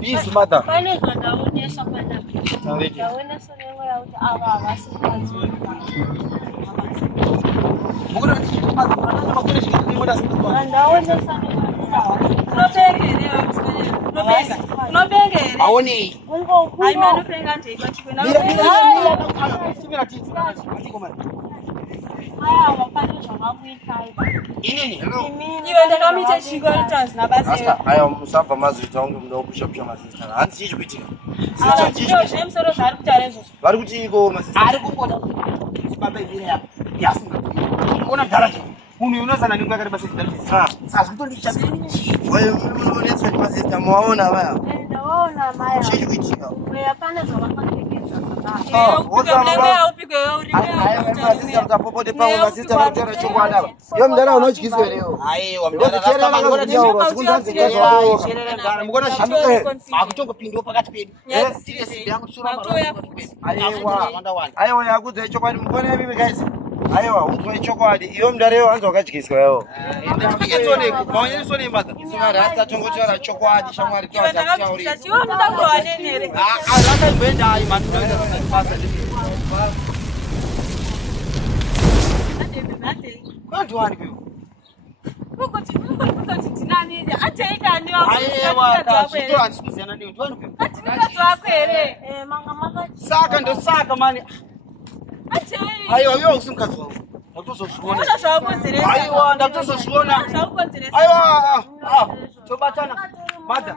Isso, mata. Pane zvakaonesa pana. Ndaonesa nenguva kuti ava havasikazi. Ndaonesa Aonei. Inini? Asta, aya musabva mazita wangu muda wokusha mazita. Hanzi chichikuitika. Vari kuti iko mazita. Ari kungoda baba ibira yako. Yasinga. Unaona mtaraji. Munhu unosana ningu yakati basa chidalisa. Sasa kutondisha. Wewe unoonesa mazita muwaona baya. ndaona maya. Chichikuitika. Hapana zvavakapfekedzwa. Mazita mtapopote pangu mazita varikutora chokwadi apa. Iyo mdara unodyiswe leo. Aiwa mdara kama ngora ndiyaura sikundanzi ngezvawo. Mukona shambuka. Akutongopindawo pakati pedu. Serious yangu sura mara. Aiwa yakudza chokwadi mukona bibi guys. Aiwa udzwa chokwadi. Iyo mdara yo anza wakadyiswa yo. Ndiketsoneko. Maonyesone mata. Sima rasta tongotora chokwadi shamwari twaza kutauri. Rasta imbenda ai matu. Kwantu wani kwa saka ndo saka mani. Aiwa yo usimkazi wangu. Ndotozozviona. Aiwa ndotozozviona. Aiwa tobatana. Madha.